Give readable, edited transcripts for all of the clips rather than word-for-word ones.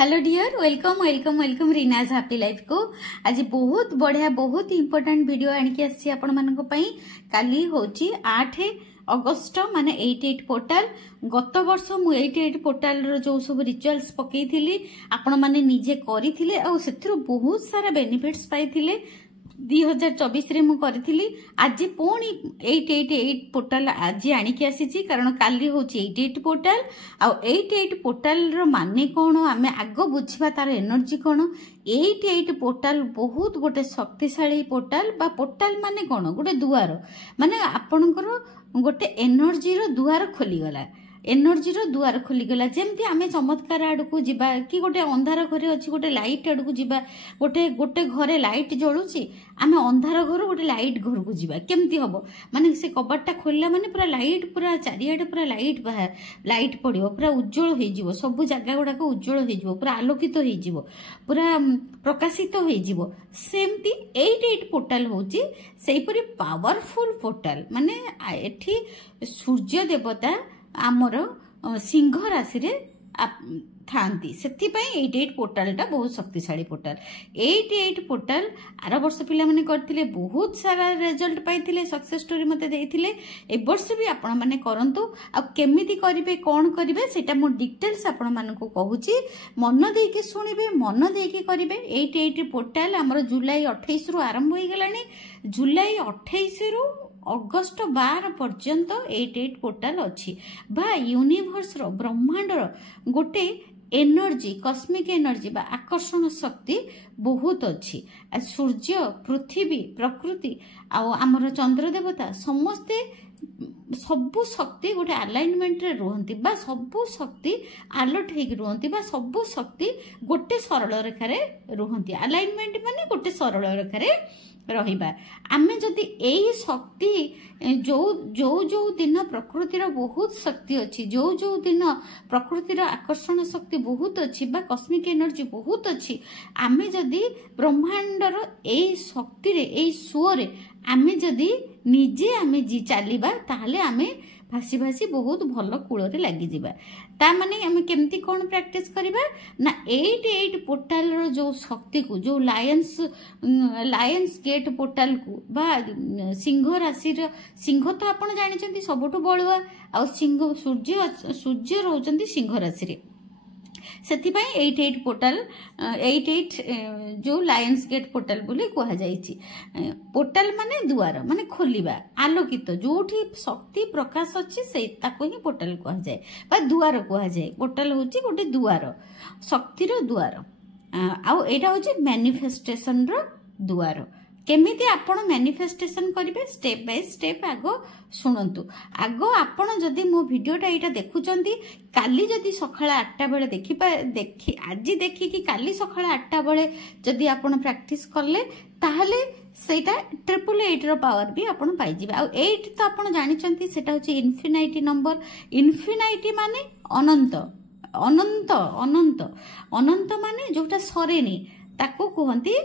Hello dear welcome welcome welcome Reena's happy life को आज बहुत बढ़िया बहुत इंपोर्टेंट वीडियो आनिकी आसी आपण मानक पई काली होची 8 अगस्त माने 88 पोर्टल गत वर्ष मु 88 पोर्टल रो जो सब रिचुअल्स पकईथिली आपण माने निजे करिथिले आ सेथरो बहुत सारा बेनिफिट्स पाइथिले 2024 रे मु करथिली आज पुणी 888 पोर्टल आज आनिकी आसीची कारण काली होची 88 पोर्टल आ 88 पोर्टल रो माने कोन आमे आगो बुझिबा तार एनर्जी कोन 88 पोर्टल बहुत गोटे शक्तिशाली पोर्टल बा पोर्टल माने कोन गोटे दुआर माने आपनकर गोटे एनर्जी रो दुआर खोली गला एनर्जी रो दुआर खोली गला जेमती आमे चमत्कार आडकू जिबा कि गोटे अंधार घरे अछि गोटे लाइट आडकू जिबा गोटे गोटे घरे लाइट जळुची आमे अंधार घर गोटे लाइट घर को जिबा केमती हबो माने से कबाटटा खोलला माने पूरा लाइट पूरा चारियाडे पूरा लाइट बाहर लाइट पडियो पूरा उज्जवल होई जिवो सब जगह गुडा को उज्जवल होई जिवो पूरा आलोकित होई जिवो पूरा प्रकाशित होई जिवो सेमती 88 पोर्टल होची सेहीपरि पावरफुल पोर्टल माने एठी सूर्य देवता आमर सिंह राशि रे थांती सेति पई 88 पोर्टल टा बहुत शक्तिशाली पोर्टल 88 पोर्टल आर वर्ष पिला माने करथिले बहुत सारा रिजल्ट पाइथिले सक्सेस स्टोरी मते देथिले ए वर्ष भी आपण माने करंतु आ केमिति करिवे कोन करिवे सेटा मो डिटेल्स आपण मानकू कहूची मन देके सुनिबे मन देके करिवे 88 पोर्टल हमर जुलाई 28 रु आरंभ होई गेलानी जुलाई 28 रु अगस्त 12 पर्यंत 88 पोर्टल अच्छी बा यूनिवर्स रो ब्रह्मांड रो गोटे एनर्जी कॉस्मिक एनर्जी बा आकर्षण शक्ति बहुत अच्छी सूर्य पृथ्वी प्रकृति आमर चंद्र देवता समस्ते सबु शक्ति गोटे अलाइनमेंट रे रुहंती बा सबु शक्ति अलर्ट हेक रुहंती बा सबु शक्ति गोटे सरल रेखा रे रुहंती अलाइनमेंट माने गोटे सरल रेखा रे रहिबा आमे जदि एही शक्ति जो जो जो दिन प्रकृतिर बहुत शक्ति अच्छी जो जो दिन प्रकृतिर आकर्षण शक्ति बहुत अच्छी बा कॉस्मिक एनर्जी बहुत अच्छी आमे जदि ब्रह्मांडर एही शक्ति रे एही सुओ रे आमे जदि निजे आमे जी चालिबा ताहले आमे भासी भासी बहुत भल कूल रे लागी जिबा ता माने आमे केमती कोन प्रैक्टिस करबा ना 88 पोर्टल रो जो शक्ति को जो लायंस गेट पोर्टल को बा सिंह राशि रो सिंह तो आपण जानि चंती सबटु बळुआ आ सिंह सूर्य रहउचंती सिंह राशि रे सेति पई 88 पोर्टल 88 जो लायंस गेट पोर्टल बोली कहा जाईची पोर्टल माने दुआर माने खोलिबा आलोकित जोठी शक्ति प्रकाश अछि से ताको ही पोर्टल कहा जाय बा दुआर कहा जाय पोर्टल होची गोटे दुआर शक्ति रो दुआर आ एटा होची मैनिफेस्टेशन रो दुआर केमिति आपण मैनिफेस्टेशन करिवे स्टेप बाय स्टेप आगो सुनंतु आगो आपण जदि मो वीडियोटा एटा देखुचंती काली जदि सखाळा 8टा बेले देखि आज देखि कि काली सखाळा 8टा बेले जदि आपण प्रैक्टिस करले ताहले सेटा 888 रो पावर भी आपण पाइ जिबे आ 8 तो आपण जानि चंती सेटा होची इन्फिनिटी नंबर इन्फिनिटी माने अनंत अनंत अनंत अनंत माने जोटा सरेनी ताको कहंती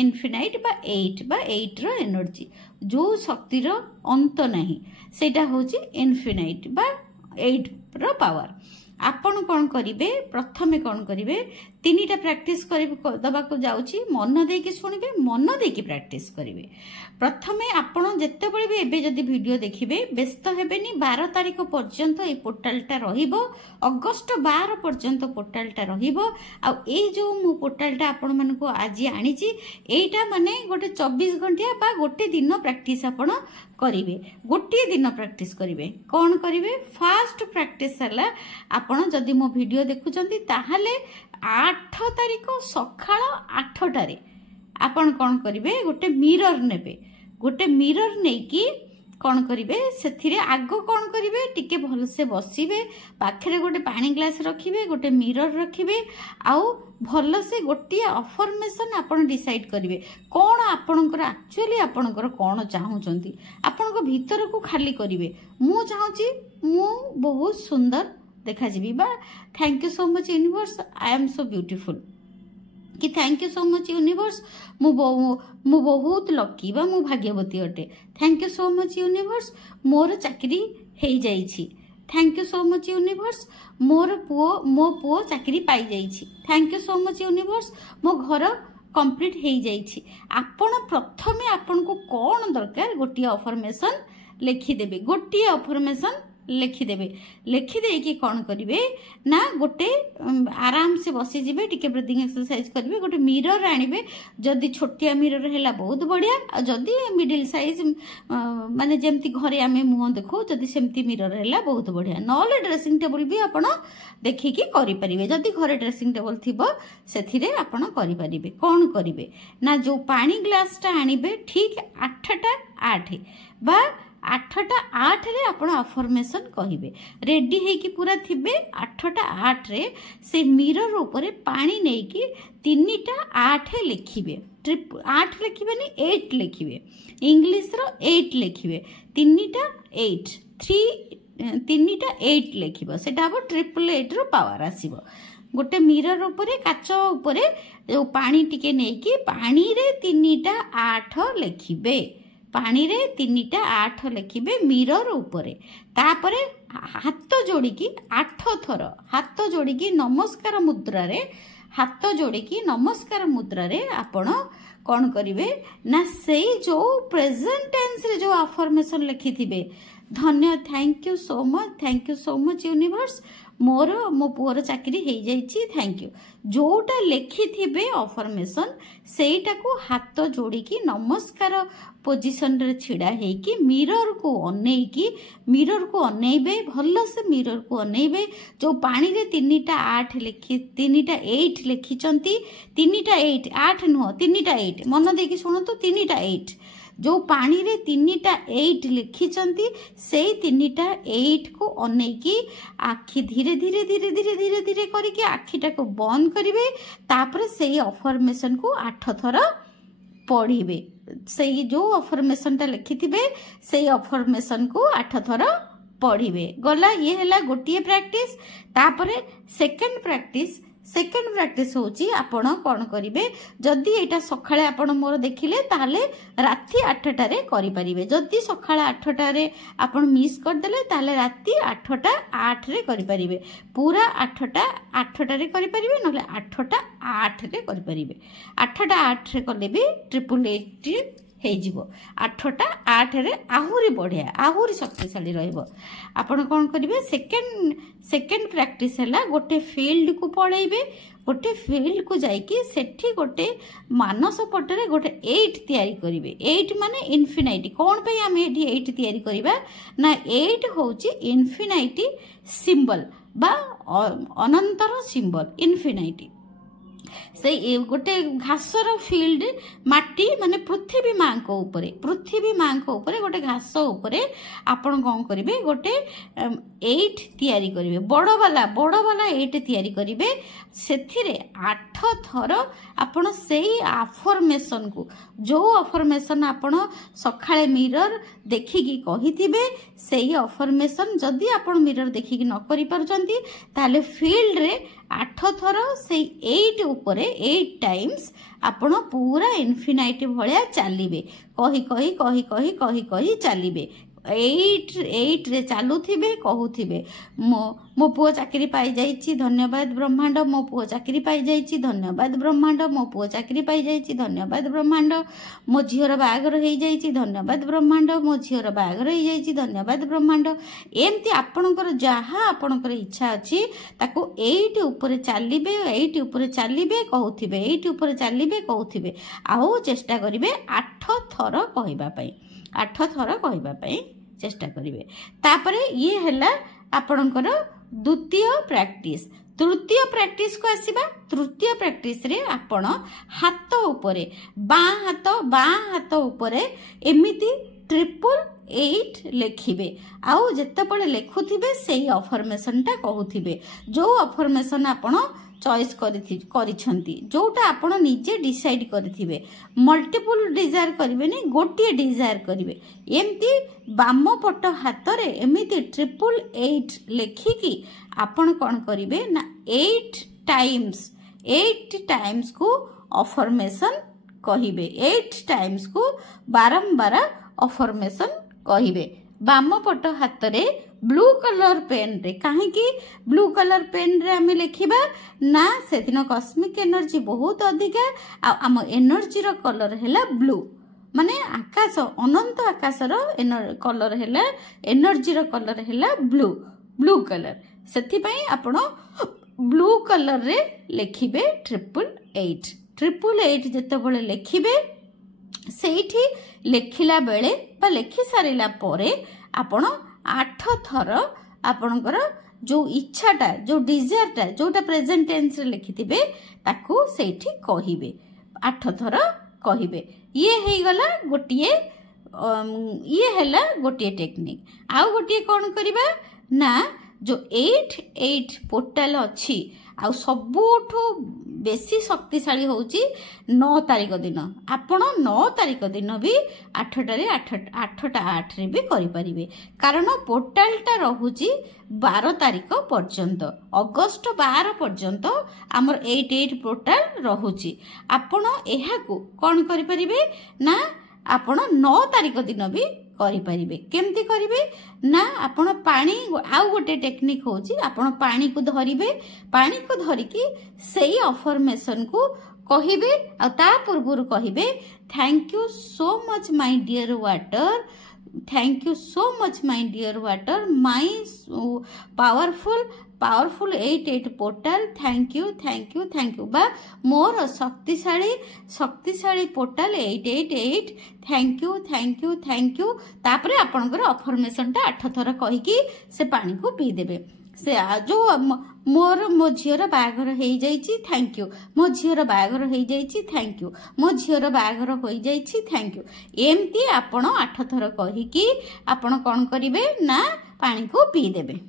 इन्फिनाइट बा 8 रो एनर्जी जो शक्ति रो अंत नहीं सेटा होची इन्फिनाइट बा 8 रो पावर आपण कोन करिवे प्रथमे कोन करिवे तीनीटा प्रैक्टिस दबा को जाउची मन देकी सुनिबे मन देकी प्रैक्टिस करिवे प्रथमे आपण जत्ते बळे भी एबे जदी वीडियो देखिबे व्यस्त हेबेनी 12 तारिख पर्यंत ए पोर्टलटा रहिबो अगस्त 12 पर्यंत पोर्टलटा रहिबो आ ए जो मु पोर्टलटा आपण मानको आज आनीची एटा माने गोटे 24 घंटा बा गोटे दिन प्रैक्टिस आपण करिवे गोटे दिन प्रैक्टिस करिवे कोन करिवे फास्ट प्रैक्टिस हला आपण जदी मो वीडियो देखुचंती ताहाले 8 तारिख सखाळ 8टारे आपण कोन करिवे गोटे मिरर नेबे गोटे मिरर नेकी कोन करिवे सेथिरे आगो कोन करिवे टिके भल से बसिबे पाखरे गोटे पानी ग्लास रखिबे गोटे मिरर रखिबे आउ भल से गोटे अफर्मेशन आपण डिसाइड करिवे कोन आपणकर एक्चुअली आपणकर कोन चाहउचंती आपणको भीतर को खाली करिवे मु चाहूची मु बहुत सुंदर देखा जीबी बा thank you so much universe I am so beautiful कि thank you so much universe मु बहुत लकी बा मु भाग्यवती अटे thank you so much universe मोर चाकरी हेई जाईछि thank you so much universe मो पुओ चाकरी पाई जाइछि thank you so much universe मो घर कंप्लीट हो जाइछि। आपण प्रथमे आपन को कौन दरकार गोटे अफर्मेशन लिखिदेवे गोटे अफर्मेशन लिखिदेवे लिखिदे कि कौन करेंगे ना गोटे आराम से बसीजे टिके ब्रीदिंग एक्सरसाइज करेंगे गोटे मिरर आनिबे जदि छोटिया मिरर है बहुत बढ़िया जदि मिडिल साइज माने जेमती घरे आमे मुह देखो जदि सेमती मिरर है बहुत बढ़िया नॉले ड्रेसिंग टेबल भी आपण देखिकी करि परिबे जदि घरे ड्रेसिंग टेबल थिबो सेथिरे आपण करि परिबे कोन करिवे ना जो पानी ग्लास टा आनिबे ठीक 8टा 8 बा 8टा 8 रे आपण अफर्मेशन कहिबे रेडी हे कि पूरा थिबे 8टा 8 रे से मिरर ऊपर पानी नै कि 3टा 8 लिखिबे 8 लिखिबे नि 8 लिखिबे इंग्लिश रो 8 लिखिबे 3टा 8 3टा 8 लिखिबो सेटा अब 888 रो पावर आसीबो गोटे मिरर ऊपर काच ऊपर जो पानी टिके नै कि पानी रे 3टा 8 लिखिबे पानी रे 3टा 8 लिखिबे मिरर ऊपरे तापरे हाथ जोड़िकी 8 थर हाथ जोड़िकी नमस्कार मुद्रा रे हाथ जोड़िकी नमस्कार मुद्रा रे आपण कौन करिवे ना सेई जो प्रेजेंट टेंस रे जो अफर्मेशन लिखिथिबे धन्य thank you so much universe मोर मो पुअर चाकरी हो जाइछि थैंक यू जोटा लिखिथिबे अफर्मेशन सेटा को हाथ जोड़िकी नमस्कार पोजिशन रे छिड़ा हेकी मिरर को अनेइबे भल से मिरर को अनेइबे जो पानी रे 3टा 8 लिखि 3टा 8 लिखिचंती 3टा 8 8 नुह 3टा 8 मन देकी सुनतो 3टा 8 जो पानी रे 3टा 8 लिखिचंती से 3टा 8 को अनेकी आखि धीरे धीरे धीरे धीरे धीरे धीरे करके आखिटा को बंद करिवे तापर से अफर्मेशन को 8 थर पढ़िबे से जो अफर्मेशन टा लिखिथिबे से अफर्मेशन को 8 थर पढ़िबे गला ये हैला गोटिए प्रैक्टिस तापरे सेकंड प्रैक्टिस होची आपण कोन करिवे जदि एटा सखाळे आपण मोर देखिले ताले राती 8टा रे करि परिबे जदि सखाळे 8टा रे आपण मिस कर देले ताले राती 8टा 8 रे करि परिबे पूरा 8टा रे करि परिबे नले 8टा 8 रे करि परिबे 8टा 8 रे कले भी 888 हे जीवो 8टा 8 रे आहुरी बढ़िया आहुरी शक्तिशाली रहइबो आपण कोन करिवे सेकंड प्रैक्टिस हैला गोटे फील्ड को पळेइबे गोटे फील्ड को जाइकी सेठी गोटे मानस पटरे गोटे 8 तयारी करिवे 8 माने इन्फिनिटी कोन पे हम एठी 8 तयारी करिबा ना 8 होची इन्फिनिटी सिंबल बा अनंतर सिंबल इन्फिनिटी से गोटे घासर फील्ड माटी माने पृथ्वी मां को ऊपर गोटे घास ऊपर आपण कौन करिवे गोटे 8 तयारी करिवे बड़ वाला 8 तयारी करिवे सेथिरे 8 थर आपण सेही अफर्मेशन को जो अफर्मेशन आपण सखाळे मिरर देखिकी कहिथिबे सेही अफर्मेशन जदि आपण मिरर देखिकी न करि परचंती ताले फील्ड रे 8 थर से 8 ऊपर 8 टाइम्स आपण पूरा इन्फिनिटी भलिया चलिबे कही चलिबे 8 रे चालुथिबे कहूथिबे मो पुओ चाकरी पाई जाइछि धन्यवाद ब्रह्मांड मो पुओ चाकरी पाई जाइछि धन्यवाद ब्रह्मांड मो पुओ चाकरी पाई जाइछि धन्यवाद ब्रह्मांड मो झियर बागर हो जाइछि धन्यवाद ब्रह्मांड मो झियर बागर हो जाइछि धन्यवाद ब्रह्मांड एमती आपणकर जहा आपणकर इच्छा अछि ताको 8 ऊपर चलिबे 8 ऊपर चलिबे कहूथिबे 8 ऊपर चलिबे कहूथिबे आउ चेष्टा करिवे 8 थर कहबा पई 8 थर कहबा पई चेष्टा करिवे तापरे ये हैला आपणकर द्वितीय प्रैक्टिस तृतीय प्रैक्टिस को आसीबा तृतीय प्रैक्टिस रे आपण हाथ ऊपरे बाँ हाथ ऊपरे एमिति 888 लिखिबे आउ जेतेबेले लेखुथिबे सेही अफर्मेशन टा कहूथिबे जो अफर्मेशन आपण चॉइस करिछंती जोटा आपण निजे डिसाइड करिथिबे मल्टीपल डिजायर करिवे नै गोटिए डिजायर करिवे एमती बाम पट हाथ रे एमिति 888 लेखिकी आपण कोन करिवे ना 8 टाइम्स को अफर्मेशन कहिबे 8 टाइम्स को बारंबार अफर्मेशन कहिबे बाम पट हाथ रे ब्लू कलर पेन रे कहीं ब्लू कलर पेन रे आम लिखा ना से दिन कस्मिक एनर्जी बहुत अधिका आम एनर्जी रो कलर है ब्लू माने आकाश अनंत आकाशर कलर है एनर्जी रो कलर है ब्लू ब्लू कलर से आपण ब्लू कलर रे लिखिबे 888 जेतेबेले लिखिबे सेठी लेखिला बेले बा लेखि सारिला परे आपण 8 थर आपणकर जो इच्छाटा जो डिजायरटा जोटा प्रेजेंट टेंस रे लिखिथिबे ताकू सेठी कहिबे 8 थर कहिबे ये हेई गला गोटिए ये हैला गोटिए टेक्निक आउ गोटिए कोन करिबा ना जो 88 पोर्टाल अच्छी आ सबुठू बेसी शक्तिशाली होची 9 तारिख दिन आपण 9 तारिख दिन भी 8टा 8 रे भी करि परिबे कारण पोर्टालटा रहुची 12 तारिख पर्यंत अगस्त 12 पर्यंत हमर 88 पोर्टाल रहुची आपण एहाकू कोन करि परिबे ना आपण 9 तारिख दिन भी करिपारिबे केमती करिवे ना आपण पानी आउ गोटे टेक्निक होची आपण पानी को धरिबे पानी को धरिकी सेही अफर्मेशन को कहिबे आ ता पूर्वरु कहिबे thank you so much my dear water thank you so much my dear water my powerful 88 portal thank you बा मोर शक्तिशाली पोर्टाल 888 थैंक यू तापरे आपनकर अफर्मेशन टा 8 थर कहि की से पानी को पी देबे से जो मोर मो झीर बागर हो जाइछि थैंक यू मो झीर बागर हो जाइछि थैंक यू मो झीर बागर हो जाइछि थैंक यू एमती आपण 8 थर कहि की आपण कोन करिवे ना पानी को पी देबे।